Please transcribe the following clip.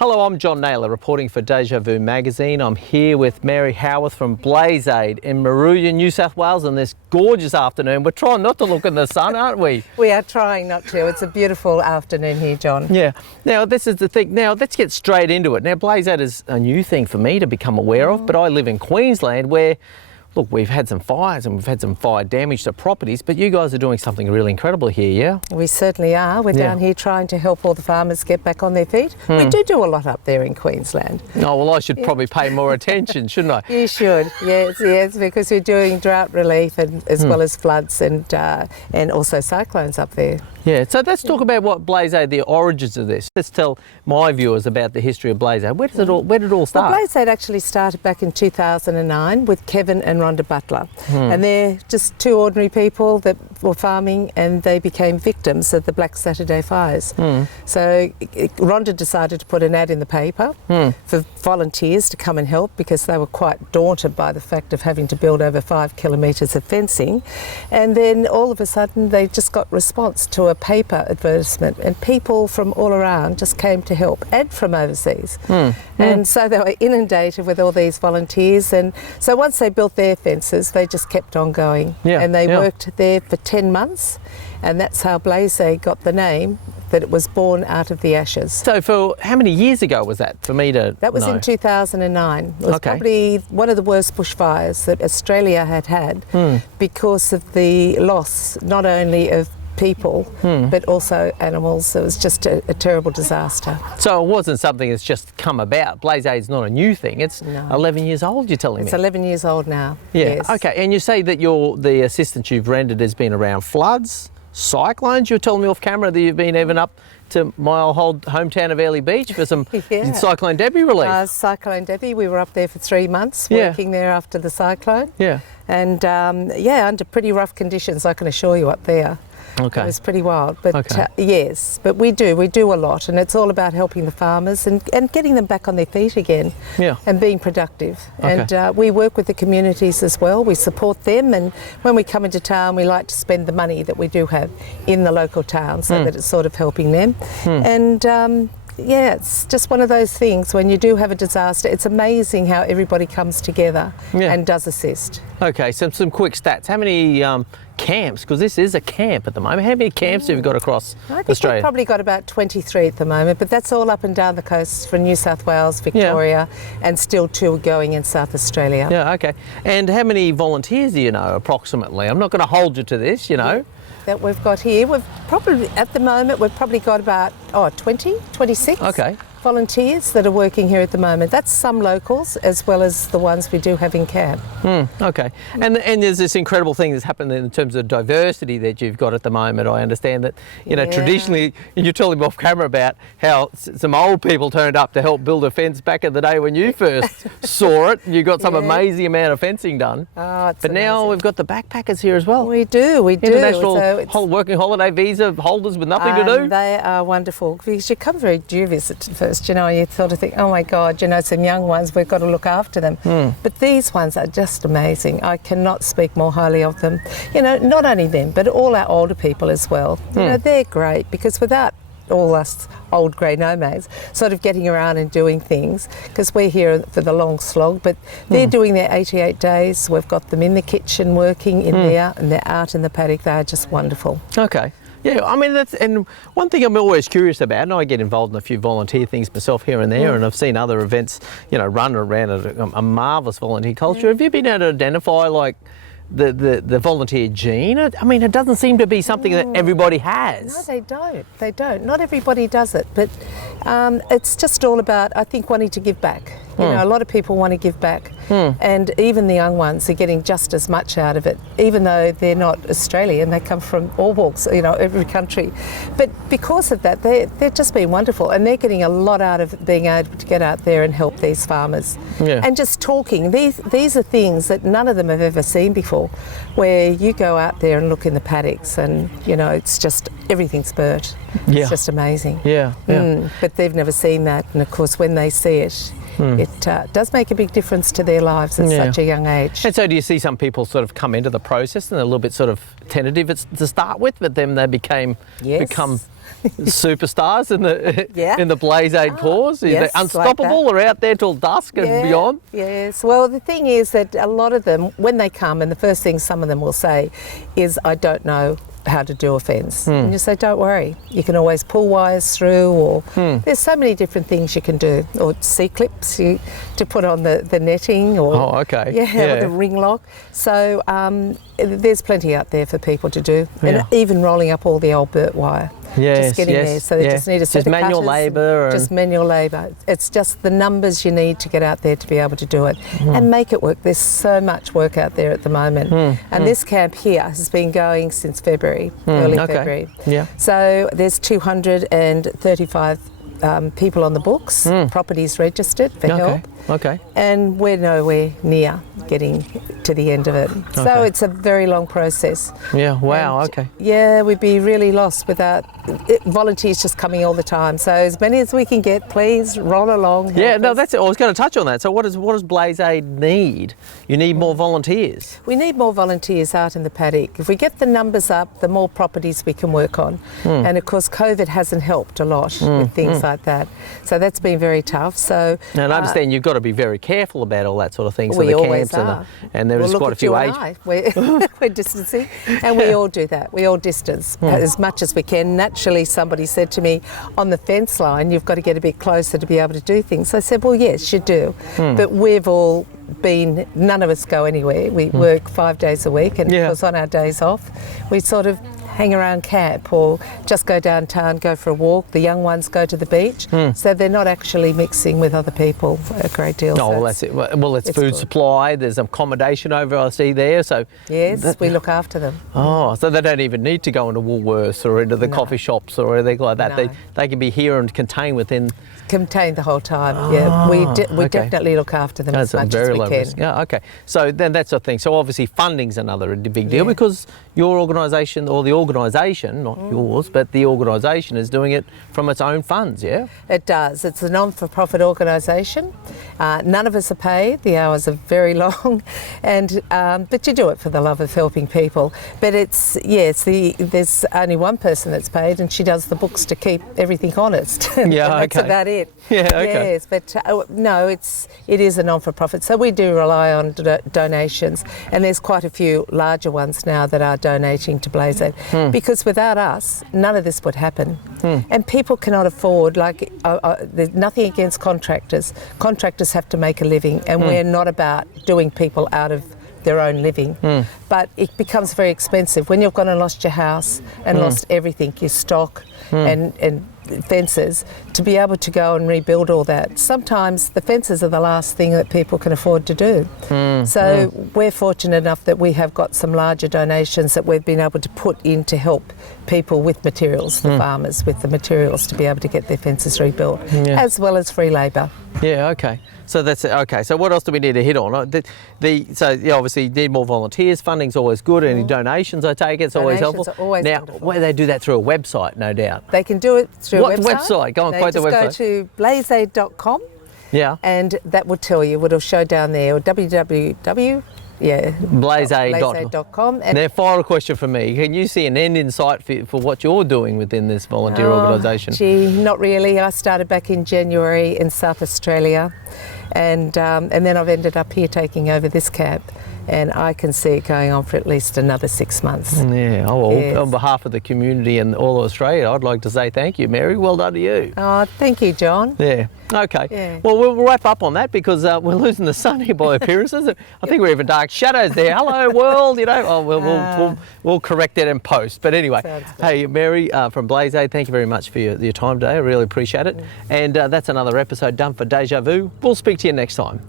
Hello, I'm John Nayler, reporting for Deja magazine. I'm here with Mary Howarth from BlazeAid in Moruya, New South Wales on this gorgeous afternoon. We're trying not to look in the sun, aren't we? We are trying not to. It's a beautiful afternoon here, John. Yeah. Now, this is the thing. Now, let's get straight into it. Now, BlazeAid is a new thing for me to become aware of, but I live in Queensland where, look, we've had some fires and we've had some fire damage to properties, but you guys are doing something really incredible here, yeah? We certainly are. We're down here trying to help all the farmers get back on their feet. We do a lot up there in Queensland. Oh, well, I should probably pay more attention, shouldn't I? You should, yes, because we're doing drought relief and as well as floods and also cyclones up there. Yeah, so let's talk about what BlazeAid, the origins of this. Let's tell my viewers about the history of BlazeAid. Where did it all start? Well, BlazeAid actually started back in 2009 with Kevin and Rhonda Butler. And they're just two ordinary people that were farming and they became victims of the Black Saturday fires. So Rhonda decided to put an ad in the paper for volunteers to come and help because they were quite daunted by the fact of having to build over 5 kilometres of fencing. And then all of a sudden they just got response to a paper advertisement and people from all around just came to help, and from overseas. And so they were inundated with all these volunteers, and so once they built their fences they just kept on going. And they worked there for 10 months, and that's how BlazeAid got the name, that it was born out of the ashes. So for how many years ago was that, for me to That was know? in 2009. It was probably one of the worst bushfires that Australia had because of the loss not only of people but also animals. It was just a terrible disaster. So it wasn't something that's just come about. BlazeAid's not a new thing. It's 11 years old, you're telling me? It's 11 years old now. Yeah, yes. okay. And you say that the assistance you've rendered has been around floods, cyclones. You're telling me off camera that you've been even up to my old hometown of Early Beach for some Cyclone Debbie relief. Cyclone Debbie, we were up there for 3 months working there after the cyclone. And under pretty rough conditions, I can assure you, up there. It was pretty wild, but yes, but we do a lot, and it's all about helping the farmers and getting them back on their feet again and being productive. And we work with the communities as well. We support them, and when we come into town we like to spend the money that we do have in the local town so that it's sort of helping them. And it's just one of those things, when you do have a disaster, it's amazing how everybody comes together and does assist. Okay, so some quick stats. How many camps, because this is a camp at the moment, how many camps have you got across Australia? We've probably got about 23 at the moment, but that's all up and down the coast from New South Wales, Victoria, and still 2 going in South Australia. Yeah, okay. And how many volunteers do you know, approximately? I'm not going to hold you to this, you know. That we've got here, we've probably, at the moment, we've probably got about 26 volunteers that are working here at the moment. That's some locals as well as the ones we do have in camp. Okay. And there's this incredible thing that's happened in terms of diversity that you've got at the moment. I understand that, you know, traditionally, you're telling me off camera about how some old people turned up to help build a fence back in the day when you first saw it. You got some amazing amount of fencing done. But now we've got the backpackers here as well. We do. International working holiday visa holders with nothing to do. They are wonderful, because you come very dubious at first. You know, you sort of think, oh my God, you know, some young ones, we've got to look after them. But these ones are just amazing. I cannot speak more highly of them. You know, not only them, but all our older people as well. You know, they're great, because without all us old grey nomads sort of getting around and doing things, because we're here for the long slog, but they're doing their 88 days. We've got them in the kitchen working in there, and they're out in the paddock. They're just wonderful. Okay. Yeah, I mean, and one thing I'm always curious about, and I get involved in a few volunteer things myself here and there, and I've seen other events, you know, run around a marvellous volunteer culture. Have you been able to identify, like, the volunteer gene? I mean, it doesn't seem to be something that everybody has. No, they don't. They don't. Not everybody does it, but it's just all about, I think, wanting to give back. You know, a lot of people want to give back, and even the young ones are getting just as much out of it, even though they're not Australian. They come from all walks, you know, every country. But because of that, they've just been wonderful, and they're getting a lot out of being able to get out there and help these farmers. And just talking. These are things that none of them have ever seen before, where you go out there and look in the paddocks, and, you know, it's just, everything's burnt. It's just amazing. But they've never seen that, and of course when they see it, it does make a big difference to their their lives at such a young age. And so do you see some people sort of come into the process and they're a little bit sort of tentative to start with, but then they become superstars in the BlazeAid cause? Are they unstoppable or out there till dusk and beyond? Yes. Well, the thing is that a lot of them, when they come, and the first thing some of them will say is, I don't know how to do a fence. And you say, don't worry, you can always pull wires through, or there's so many different things you can do, or C-clips to put on the netting, or or the ring lock. So there's plenty out there for people to do, and even rolling up all the old burt wire. Just getting there, so they just need a set of manual labour. Just manual labour. It's just the numbers you need to get out there to be able to do it and make it work. There's so much work out there at the moment, and this camp here has been going since February, early February. So there's 235 people on the books, properties registered for help. And we're nowhere near getting to the end of it. So it's a very long process. We'd be really lost without volunteers just coming all the time. So as many as we can get, please roll along. That's it. I was going to touch on that. So what does BlazeAid need? You need more volunteers. We need more volunteers out in the paddock. If we get the numbers up, the more properties we can work on. And of course COVID hasn't helped a lot with things like that. So that's been very tough. So and I understand you've got to be very careful about all that sort of things. We so the always camps are. And there is quite a few age. We're distancing, and we all do that. We all distance as much as we can. Naturally, somebody said to me, on the fence line, you've got to get a bit closer to be able to do things. I said, well, yes, you do. But we've all been, none of us go anywhere. We work 5 days a week, and of course on our days off, we sort of hang around camp or just go downtown, go for a walk. The young ones go to the beach, so they're not actually mixing with other people a great deal. Well, that's it. Well, it's food supply. There's accommodation over, I see there. So yes, we look after them. Oh, so they don't even need to go into Woolworths or into the coffee shops or anything like that. They can be here and contained the whole time. We definitely look after them as much as we can. So then that's the thing. So obviously funding's another big deal because your organisation, or the organisation, not yours, but the organisation is doing it from its own funds, It does. It's a non-for-profit organisation. None of us are paid. The hours are very long, and but you do it for the love of helping people. But there's only one person that's paid, and she does the books to keep everything honest. That's about it. Yes, but no, it is a non-for-profit. So we do rely on donations, and there's quite a few larger ones now that are donating to BlazeAid, because without us, none of this would happen. And people cannot afford, there's nothing against contractors. Contractors have to make a living, and we're not about doing people out of their own living. But it becomes very expensive when you've gone and lost your house and lost everything, your stock and fences, to be able to go and rebuild all that. Sometimes the fences are the last thing that people can afford to do. So we're fortunate enough that we have got some larger donations that we've been able to put in to help people with materials, the farmers with the materials to be able to get their fences rebuilt, as well as free labour. So that's it. Okay, so what else do we need to hit on? Obviously you need more volunteers. Funding's always good. Any donations, I take it's always helpful. Now, where they do that through a website, no doubt. They can do it through a website. What website? Go on, quote the website. Just go to blazeaid.com. And that will tell you. It'll show down there, or BlazeAid.com. Now, final question for me. Can you see an end in sight for what you're doing within this volunteer organisation? Gee, not really. I started back in January in South Australia, and then I've ended up here taking over this camp. And I can see it going on for at least another 6 months. On behalf of the community and all of Australia, I'd like to say thank you, Mary. Well done to you. Oh, thank you, John. Okay. Well, we'll wrap up on that because we're losing the sun here by appearances. I think we're even dark shadows there. Hello, world. We'll correct that in post. But anyway, hey, Mary from BlazeAid, thank you very much for your time today. I really appreciate it. And that's another episode done for Deja Vu. We'll speak to you next time.